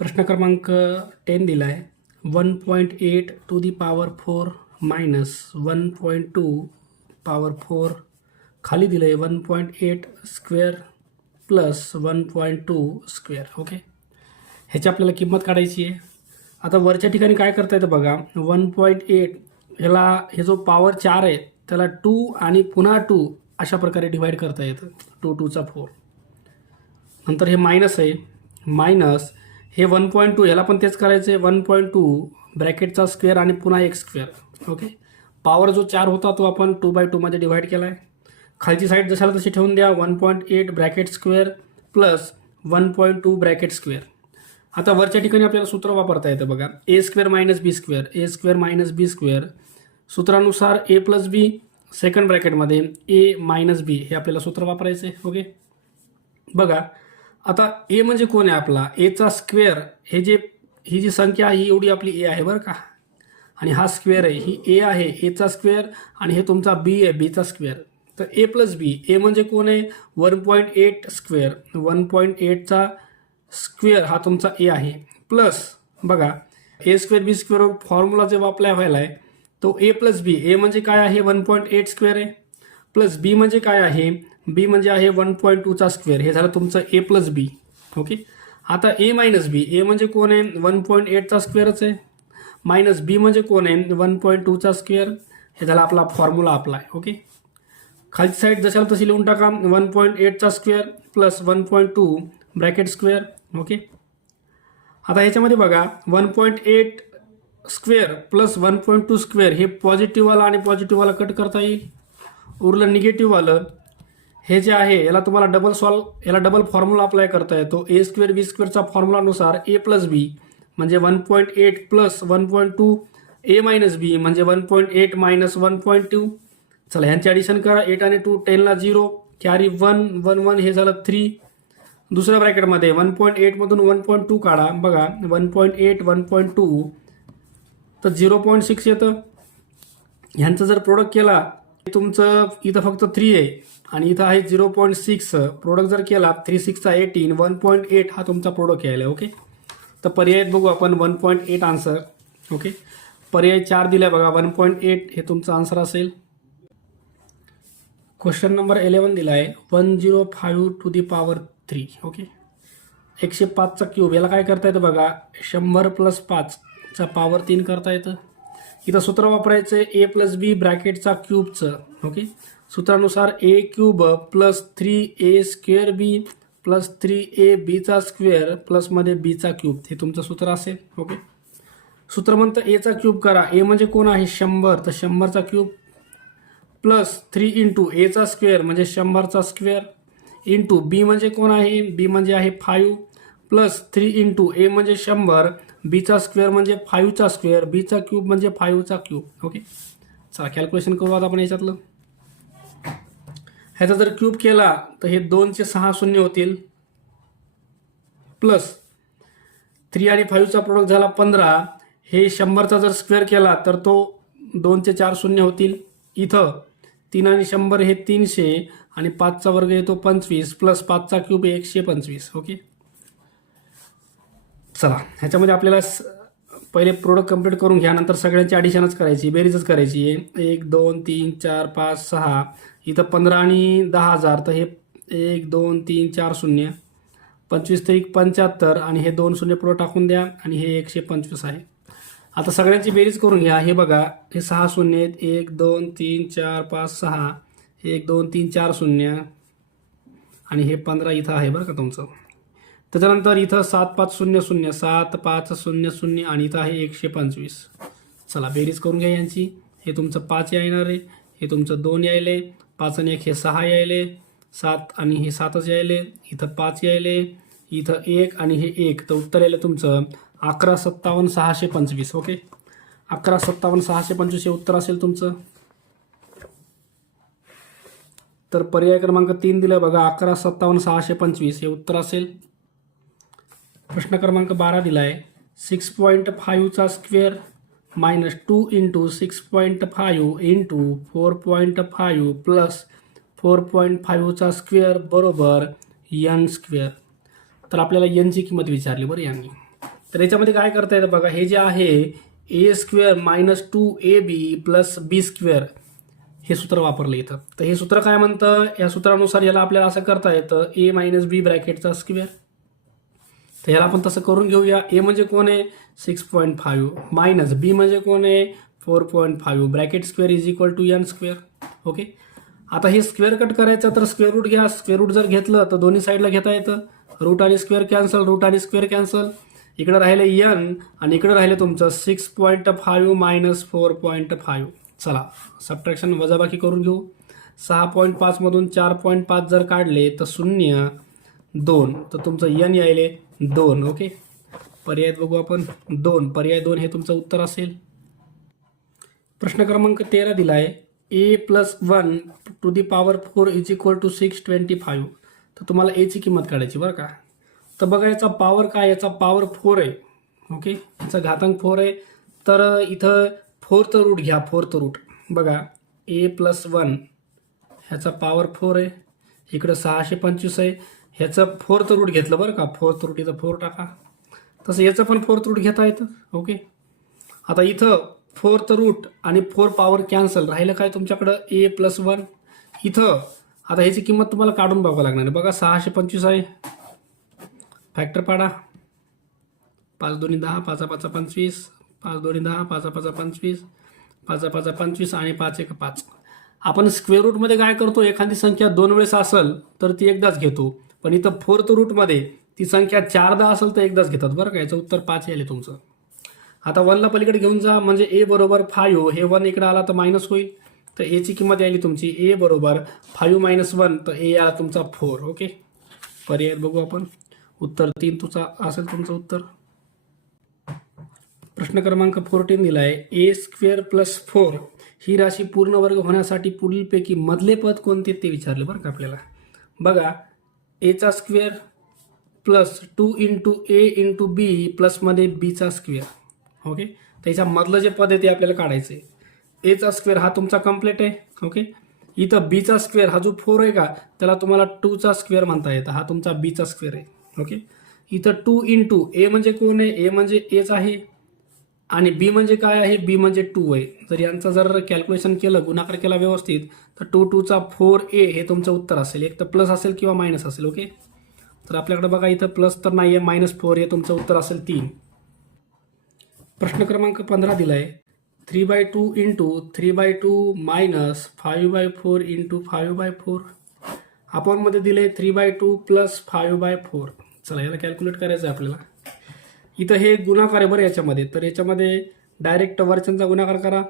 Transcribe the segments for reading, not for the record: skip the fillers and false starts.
प्रश्न क्रमांक 10 दिला आहे. 1.8 to the power 4 minus 1.2 power 4 खाली दिलं आहे 1.8 स्क्वेअर प्लस 1.2 स्क्वेअर. ओके, ह्याची आपल्याला किंमत काढायची आहे. आता वरच्या ठिकाणी काय करता येतं बघा, 1.8 ह्याला हे जो पॉवर 4 आहे त्याला 2 आणि पुन्हा 2 अशा प्रकारे डिवाईड करता येतं. 2 2 4. नंतर हे मायनस आहे, मायनस हे 1.2 ह्याला पण तेच करायचं आहे. 1.2 ब्रॅकेटचा स्क्वेअर आणि पुन्हा एक स्क्वेअर. ओके, पॉवर जो 4 होता तो आपण 2/2 मध्ये डिवाईड केला आहे. खालची साईड जशाला तशी ठेवून द्या. 1.8 bracket square plus 1.2 bracket square. आता वरच्या ठिकाणी आपल्याला सूत्र वापरता येतं बघा, ए स्क्वेअर मायनस बी स्क्वेअर. ए स्क्वेअर मायनस बी स्क्वेअर सूत्रानुसार ए प्लस बी सेकंड ब्रॅकेटमध्ये ए मायनस बी हे आपल्याला सूत्र वापरायचं आहे. ओके, बघा आता ए म्हणजे कोण आहे आपला, एचा स्क्वेअर. हे जे ही जी संख्या आहे ही एवढी आपली ए आहे बरं का, आणि हा स्क्वेअर आहे, ही ए आहे एचा स्क्वेअर, आणि हे तुमचा बी आहे बीचा स्क्वेअर. तर ए प्लस बी, ए म्हणजे कोण आहे 1.8 स्क्वेअर. 1.8चा स्क्वेअर हा तुमचा ए आहे, प्लस बघा ए स्क्वेअर बी स्क्वेअर फॉर्म्युला जे वापरायला व्हायला आहे तो ए प्लस बी. ए म्हणजे काय आहे 1.8 स्क्वेअर आहे, प्लस बी म्हणजे काय आहे, बी म्हणजे आहे 1.2चा स्क्वेअर. हे झालं तुमचं ए प्लस बी. ओके, आता ए मायनस बी, ए म्हणजे कोण आहे 1.8चा स्क्वेअरच आहे, मायनस बी म्हणजे कोण आहे 1.2चा स्क्वेअर. हे झाला आपला फॉर्म्युला अप्लाय. ओके, खालची साईड जशाला तशी लिहून टाका. 1.8चा square plus 1.2 bracket square. Okay, आता ह्याच्यामध्ये बघा 1.8 स्क्वेअर प्लस 1.2 स्क्वेअर हे पॉझिटिव्हवाला आणि पॉझिटिव्हवाला कट करता येईल. उरलं निगेटिव्हवालं. हे जे आहे याला तुम्हाला याला डबल फॉर्म्युला अप्लाय करता येतो. ए स्क्वेअर बी स्क्वेअरचा फॉर्म्युलानुसार ए प्लस बी म्हणजे 1.8 प्लस 1.2 ए मायनस बी म्हणजे 1.8 मायनस 1.2. चला ह्यांची ॲडिशन करा. 8 आणि 2 10ला 0, कॅरी 1 1 1 हे झालं 3. दुसऱ्या ब्रॅकेटमध्ये 1.8 मधून 1.2 काढा. बघा 1.8 1.2 तर 0.6 येतं. ह्यांचं जर प्रोडक्ट केला तुमचं इथं फक्त 3 आहे आणि इथं आहे 0.6. प्रोडक्ट जर केला 3 6 18, 1.8 हा तुमचा प्रोडक्ट यायला. ओके, तर पर्यायात बघू आपण 1.8 आन्सर. ओके, पर्याय 4 दिला बघा, 1.8 हे तुमचं आन्सर असेल. क्वेश्चन नंबर 11 दिला आहे 105 टू दी पॉवर 3. ओके, 105चा क्यूब याला काय करता येतं बघा, 100 प्लस 5चा पॉवर 3 करता येतं. इथं सूत्र वापरायचं आहे ए प्लस बी ब्रॅकेटचा क्यूबचं. ओके, सूत्रानुसार ए क्यूब प्लस 3a स्क्वेअर बी प्लस 3a बीचा स्क्वेअर प्लसमध्ये बीचा क्यूब हे तुमचं सूत्र असेल. ओके, सूत्र म्हणतं एचा क्यूब करा. ए म्हणजे कोण आहे 100, तर 100चा क्यूब प्लस 3 इंटू एचा स्क्वेअर म्हणजे 100चा स्क्वेअर इंटू बी म्हणजे कोण आहे, बी म्हणजे आहे 5 प्लस 3 इंटू ए म्हणजे 100, बीचा स्क्वेअर म्हणजे 5चा स्क्वेअर, बीचा क्यूब म्हणजे 5चा क्यूब. ओके, चला कॅल्क्युलेशन करू आता आपण याच्यातलं. ह्याचा जर क्यूब केला तर हे 2चे 6 शून्य होतील, प्लस 3 आणि 5चा प्रोडक्ट झाला 15. हे 100चा जर स्क्वेअर केला तर तो 2चे 4 शून्य होतील. इथं 3 आणि 100 हे 300 आणि 5चा वर्ग येतो 25 प्लस 5चा क्यूब 125. ओके, चला ह्याच्यामध्ये आपल्याला पहिले प्रोडक्ट कंप्लीट करून घ्या, नंतर सगळ्यांची ॲडिशनच करायची, बेरीजच करायची आहे. 1 2 3 4 5 6, इथं 15 आणि 10,000 तर हे 1 2 3 4 शून्य, 25 ते 75 आणि हे 2 शून्य पुढं टाकून द्या आणि हे 125 आहे. आता सगळ्यांची बेरीज करून घ्या. हे बघा हे 6 शून्य आहेत, 1 2 3 4 5 6, 1 2 3 4 शून्य आणि हे 15 इथं आहे बरं का तुमचं. त्याच्यानंतर इथं 7 5 0 0, 7 5 0 0 आणि इथं आहे 125. चला बेरीज करून घ्या यांची. हे तुमचं 5 येणार आहे, हे तुमचं 2 यायले, 5 आणि 1 हे 6 यायले, 7 आणि हे 7च यायले, इथं 5 यायले, इथं 1 आणि हे 1, तर उत्तर यायले तुमचं 11 57 625. ओके, 11 57 625 हे उत्तर असेल तुमचं. तर पर्याय क्रमांक 3 दिलं बघा, 11 57 625 हे उत्तर असेल. प्रश्न क्रमांक 12 दिला आहे 6.5चा square minus 2 into 6.5 into 4.5 plus 4.5चा स्क्वेअर बरोबर n स्क्वेअर. तर आपल्याला n ची किंमत विचारली बरं यांनी. तर याच्यामध्ये काय करता येतं बघा, हे जे आहे ए स्क्वेअर मायनस 2ab प्लस बी स्क्वेअर हे सूत्र वापरलं इथं. तर हे सूत्र काय म्हणतं, या सूत्रानुसार याला आपल्याला असं करता येतं ए मायनस बी ब्रॅकेटचा स्क्वेअर. तर याला आपण तसं करून घेऊया. ए म्हणजे कोण आहे 6.5 मायनस बी म्हणजे कोण आहे 4.5 bracket square is equal to N square. Okay. आता हे स्क्वेअर कट करायचं तर स्क्वेअर रूट घ्या. स्क्वेअर रूट जर घेतलं तर दोन्ही साईडला घेता येतं. रूट आणि स्क्वेअर कॅन्सल, रूट आणि स्क्वेअर कॅन्सल. इकडे राहिले एन आणि इकडे राहिले तुमचं 6.5 मायनस 4.5. चला सबट्रॅक्शन वजाबाकी करून घेऊ. 6.5 मधून 4.5 जर काढले तर 0.2 तर तुमचं एन यायले 2. ओके. पर्याय बघू आपण. 2 पर्याय 2 हे तुमचं उत्तर असेल. प्रश्न क्रमांक 13 दिला आहे a plus 1 to the power 4 is equal to 625. तर तुम्हाला एची किंमत काढायची बरं का. तर बघा याचा पॉवर काय, याचा पॉवर 4 आहे. ओके. याचा घातांक 4 आहे. तर इथं 4th रूट घ्या. 4th रूट बघा ए प्लस 1 ह्याचा पॉवर 4 आहे. इकडं 625 आहे. ह्याचं 4th रूट घेतलं बरं का. 4th रूट इथं 4 टाका. तसं याचं पण 4th रूट घेता येतं. ओके. आता इथं 4th रूट आणि 4 पॉवर कॅन्सल राहिलं काय तुमच्याकडं ए प्लस 1. इथं आता ह्याची किंमत तुम्हाला काढून बघावं लागणार आहे. बघा 625 आहे. फॅक्टर पाडा. 5 2 10 5 5 25 5 2 10 5 5 25 5 5 25 आणि 5 1 5. आपण स्क्वेअर रूटमध्ये काय करतो, एखादी संख्या 2 वेळेस असेल तर ती एकदाच घेतो. पण इथं 4th रूटमध्ये ती संख्या 4दा असेल तर एकदाच घेतात बरं का. याचं उत्तर 5 येईल तुमचं. आता 1ला पलीकडे घेऊन जा म्हणजे ए बरोबर 5. हे 1 इकडे आला तर मायनस होईल. तर एची किंमत यायली तुमची ए बरोबर 5 मायनस 1 तर ए आला तुमचा 4. ओके. पर्याय बघू आपण. उत्तर 3 तुमचा असेल तुमचं उत्तर. प्रश्न क्रमांक 14 दिला आहे ए स्क्वेअर प्लस 4 ही राशी पूर्ण वर्ग होण्यासाठी पुढीलपैकी मधले पद कोणते ते विचारले बरं का आपल्याला. बघा एचा स्क्वेअर प्लस 2 इंटू ए इंटू बी प्लसमध्ये बीचा स्क्वेअर. ओके. त्याच्या मधलं जे पद आहे ते आपल्याला काढायचं आहे. एचा स्क्वेअर हा तुमचा कम्प्लीट आहे. ओके. इथं बीचा स्क्वेअर हा जो 4 आहे का त्याला तुम्हाला 2चा स्क्वेअर म्हणता येतं. हा तुमचा बीचा स्क्वेअर आहे. ओके. इथं 2 इंटू ए म्हणजे कोण आहे, ए म्हणजे एच आहे आणि बी म्हणजे काय आहे, बी म्हणजे 2 आहे. जर यांचं जर कॅल्क्युलेशन केलं, गुणाकार केला व्यवस्थित तर 2 2चा 4a हे तुमचं उत्तर असेल. एक तर प्लस असेल किंवा मायनस असेल. ओके. तर आपल्याकडे बघा इथं प्लस तर नाही आहे, -4 हे तुमचं उत्तर असेल 3. प्रश्न क्रमांक 15 दिला आहे 3/2 इंटू 3/2 मायनस 5/4 इंटू 5/4. आपण मध्ये दिले 3/2 प्लस 5/4. चला याला कॅल्क्युलेट करायचं आहे आपल्याला. इथं हे गुणाकार आहे बरं याच्यामध्ये. तर याच्यामध्ये डायरेक्ट वरच्यांचा गुणाकार करा.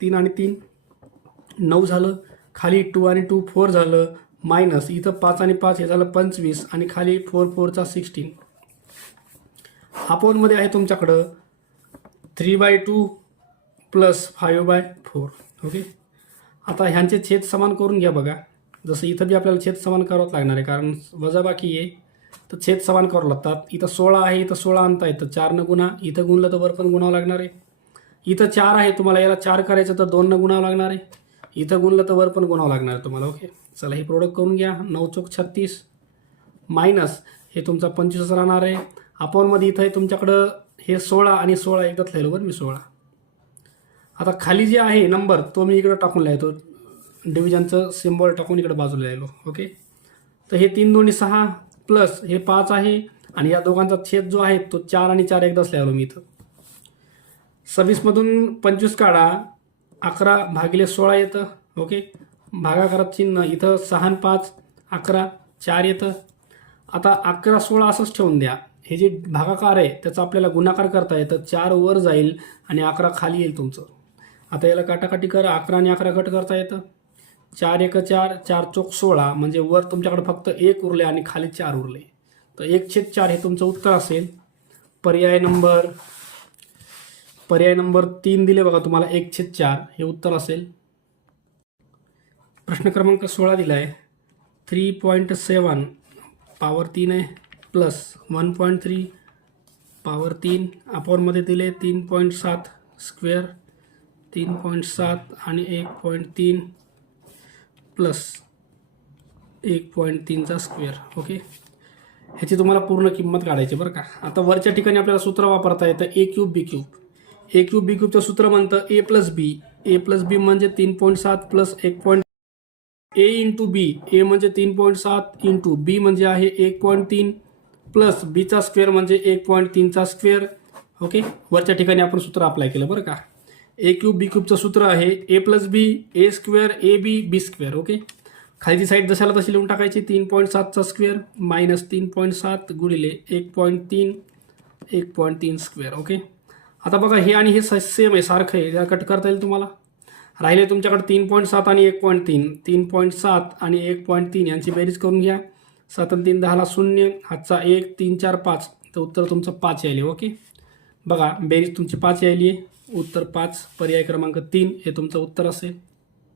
3 आणि 3 9 झालं. खाली 2 आणि 2 4 झालं. मायनस इथं 5 आणि 5 हे झालं 25 आणि खाली 4 4चा 16. आपण मध्ये आहे तुमच्याकडं 3/2 प्लस 5/4. ओके. आता ह्यांचे छेद समान करून घ्या. बघा जसं इथं बी आपल्याला छेद समान करावंच लागणार आहे कारण वजाबाकी आहे तर छेद समान करावं लागतात. इथं 16 आहे, इथं 16 आणता येतं 4 गुणा. इथं गुणलं तर वर पण गुणावं लागणार आहे. इथं 4 आहे, तुम्हाला याला 4 करायचं तर 2 गुणावं लागणार आहे. इथं गुणलं तर वर पण गुणावं लागणार आहे तुम्हाला. ओके. चला हे प्रोडक्ट करून घ्या. 9 चौक 36 मायनस हे तुमचा 25 राहणार आहे. आपण मध्ये इथं आहे तुमच्याकडं हे 16 आणि 16 एकदाच लिहिलं बरं मी 16. आता खाली जे आहे नंबर तो मी इकडं टाकून लिहायचो. डिव्हिजनचं सिम्बॉल टाकून इकडे बाजूला लिहिलो. ओके. तर हे 3 2 6 प्लस हे 5 आहे आणि या दोघांचा छेद जो आहे तो 4 आणि 4 एकदाच लिहिलो मी इथं. 26 मधून 25 काढा. 11 भागिले 16 येतं. ओके. भागाकारात चिन्ह इथं 6 आणि 5 11 4 येतं. आता 11 16 असंच ठेवून द्या. हे जे भागाकार आहे त्याचा आपल्याला गुणाकार करता येतं. 4 वर जाईल आणि 11 खाली येईल तुमचं. आता याला काटाकाटी करा. 11 आणि 11 गट करता येतं. 4 1 4 4 चौक 16 म्हणजे वर तुमच्याकडे फक्त 1 उरले आणि खाली 4 उरले. तर 1/4 हे तुमचं उत्तर असेल. पर्याय नंबर 3 दिले बघा तुम्हाला 1/4 हे उत्तर असेल. प्रश्न क्रमांक 16 दिला आहे 3.7 पॉवर 3 आहे प्लस 1.3 पॉवर 3 आपण मध्ये दिले 3.7 स्क्वेअर 3.7 आणि 1.3 प्लस 1.3चा स्क्वेअर. ओके. ह्याची तुम्हाला पूर्ण किंमत काढायची बरं का. आता वरच्या ठिकाणी आपल्याला सूत्र वापरता येतं ए क्यूब बी क्यूब. ए क्यूब बी क्यूबचं सूत्र म्हणतं ए प्लस बी. ए प्लस बी म्हणजे 3.7 प्लस 1. ए इंटू बी. ए म्हणजे 3.7 इंटू बी म्हणजे आहे 1.3 प्लस बीचा स्क्वेअर म्हणजे 1.3चा स्क्वेअर. ओके, वरच्या ठिकाणी आपण सूत्र अप्लाय केलं बरं का. ए क्यूब बी क्यूबचं सूत्र आहे a plus b a square a b b square. Okay, खालची साईड जशाला तशी लिहून टाकायची. 3.7चा स्क्वेअर मायनस 3.7 गुणिले 1.3 स्क्वेअर. ओके, आता बघा हे आणि हे सेम आहे, सारखं आहे, याला कट करता येईल तुम्हाला. राहिले तुमच्याकडे 3.7 आणि 1.3. 3.7 आणि 1.3 यांची बेरीज करून घ्या. 7 आणि 3 10ला 0, हातचा 1, 3 4 5, तर उत्तर तुमचं 5 यायले. ओके, बघा बेरीज तुमची 5 यायली आहे, उत्तर 5, पर्याय क्रमांक 3 हे तुमचं उत्तर असेल.